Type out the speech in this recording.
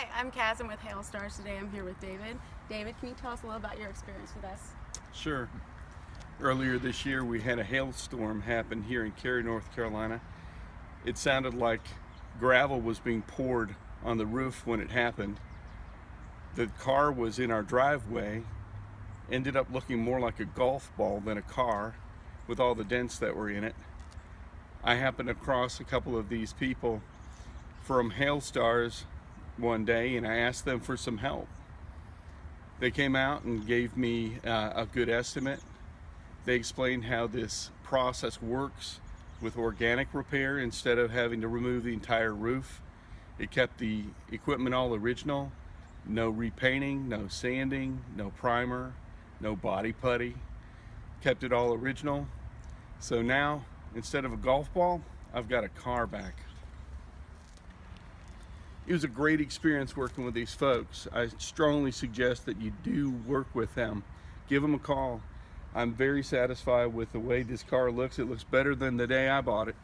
Hi, I'm Kaz. I'm with HAILSTARZ. Today I'm here with David. David, can you tell us a little about your experience with us? Sure. Earlier this year we had a hailstorm happen here in Cary, North Carolina. It sounded like gravel was being poured on the roof when it happened. The car was in our driveway, ended up looking more like a golf ball than a car with all the dents that were in it. I happened across a couple of these people from HAILSTARZ one day and I asked them for some help. They came out and gave me a good estimate. They explained how this process works with organic repair instead of having to remove the entire roof. It kept the equipment all original, no repainting, no sanding, no primer, no body putty. Kept it all original. So now, instead of a golf ball, I've got a car back. It was a great experience working with these folks. I strongly suggest that you do work with them. Give them a call. I'm very satisfied with the way this car looks. It looks better than the day I bought it.